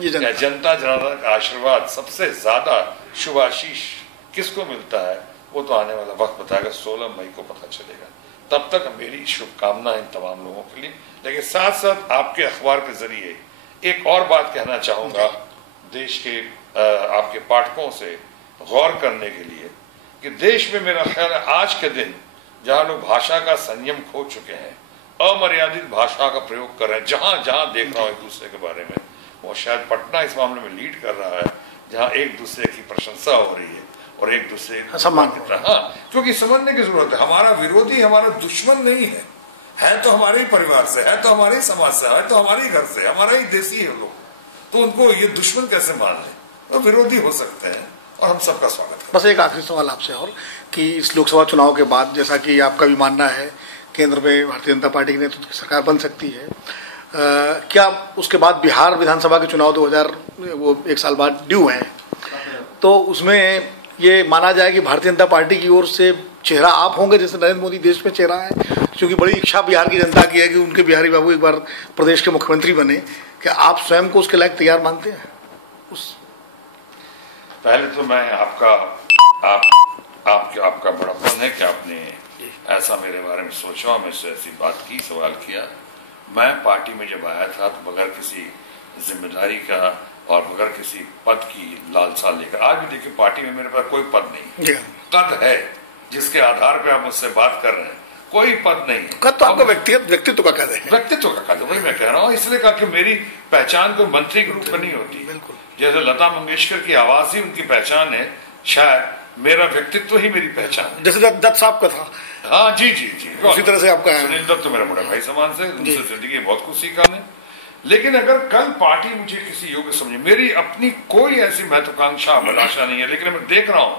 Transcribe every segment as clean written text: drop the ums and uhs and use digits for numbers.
क्या जनता जनार्दन का आशीर्वाद सबसे ज्यादा शुभ आशीष किसको मिलता है, वो तो आने वाला वक्त बताएगा। 16 मई को पता चलेगा। तब तक मेरी शुभकामनाएं इन तमाम लोगों के लिए। लेकिन साथ साथ आपके अखबार के जरिए एक और बात कहना चाहूंगा देश के आपके पाठकों से गौर करने के लिए कि देश में मेरा ख्याल है आज के दिन जहां लोग भाषा का संयम खो चुके हैं, अमर्यादित भाषा का प्रयोग कर रहे हैं, जहां जहां देख रहा हूं एक दूसरे के बारे में, वो शायद पटना इस मामले में लीड कर रहा है, जहां एक दूसरे की प्रशंसा हो रही है और एक दूसरे सम्मान। हाँ, क्योंकि समझने की जरूरत है। हमारा विरोधी हमारा दुश्मन नहीं है तो हमारे ही परिवार से, है तो हमारे ही समाज से, है तो हमारे ही घर से, हमारा ही देसी है लोग, तो उनको ये दुश्मन कैसे मान लें? तो विरोधी हो सकते हैं और हम सबका स्वागत है। बस एक आखिरी सवाल आपसे और कि इस लोकसभा चुनाव के बाद, जैसा कि आपका भी मानना है केंद्र में भारतीय जनता पार्टी की नेतृत्व की सरकार बन सकती है, क्या उसके बाद बिहार विधानसभा के चुनाव 2000 वो 1 साल बाद ड्यू है, तो उसमें ये माना जाए कि भारतीय जनता पार्टी की ओर से चेहरा आप होंगे, जैसे नरेंद्र मोदी देश में चेहरा है, क्योंकि बड़ी इच्छा बिहार की जनता की है कि उनके बिहारी बाबू एक बार प्रदेश के मुख्यमंत्री बने, क्या आप स्वयं को उसके लायक तैयार मानते हैं? पहले तो मैं आपका बड़प्पन है कि आपने ऐसा मेरे बारे में सोचा, मुझसे ऐसी बात की, सवाल किया। मैं पार्टी में जब आया था तो बगैर किसी जिम्मेदारी का और बगैर किसी पद की लालसा लेकर, आज भी देखिए पार्टी में मेरे पास कोई पद नहीं, कद है जिसके आधार पे आप मुझसे बात कर रहे हैं, कोई पद नहीं। कद तो आपका व्यक्तित्व का कद है, व्यक्तित्व का कद, वही मैं कह रहा हूँ। इसलिए कहा कि मेरी पहचान कोई मंत्री के रूप में नहीं होती। बिल्कुल, जैसे लता मंगेशकर की आवाज ही उनकी पहचान है, शायद मेरा व्यक्तित्व ही मेरी पहचान है। जैसे दत्त साहब का था। हाँ जी, उसी तरह से आपका है। सुनील दत्त तो मेरा बड़ा भाई समान से, उनसे जिंदगी बहुत कुछ सीखा मैं। लेकिन अगर कल पार्टी मुझे किसी योग्य समझे, मेरी अपनी कोई ऐसी महत्वाकांक्षा अभिलाषा नहीं है, लेकिन मैं देख रहा हूं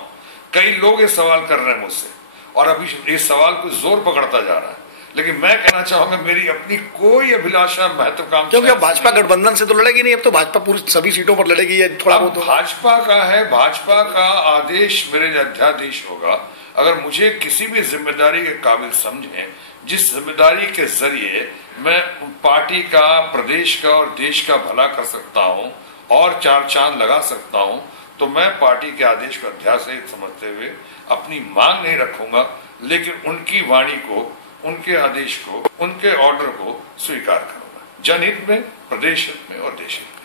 कई लोग ये सवाल कर रहे हैं मुझसे और अभी इस सवाल को जोर पकड़ता जा रहा है, लेकिन मैं कहना चाहूंगा मेरी अपनी कोई अभिलाषा महत्वाकांक्षा, क्योंकि अब भाजपा गठबंधन से तो लड़ेगी नहीं, अब तो भाजपा पूरी सभी सीटों पर लड़ेगी। थोड़ा बहुत भाजपा का है, भाजपा का आदेश मेरे अध्यादेश होगा। अगर मुझे किसी भी जिम्मेदारी के काबिल समझे, जिस जिम्मेदारी के जरिए मैं पार्टी का, प्रदेश का और देश का भला कर सकता हूं और 4 चांद लगा सकता हूं, तो मैं पार्टी के आदेश को अध्यादेश समझते हुए अपनी मांग नहीं रखूंगा, लेकिन उनकी वाणी को, उनके आदेश को, उनके ऑर्डर को स्वीकार करूंगा, जनहित में, प्रदेश हित में और देश हित में।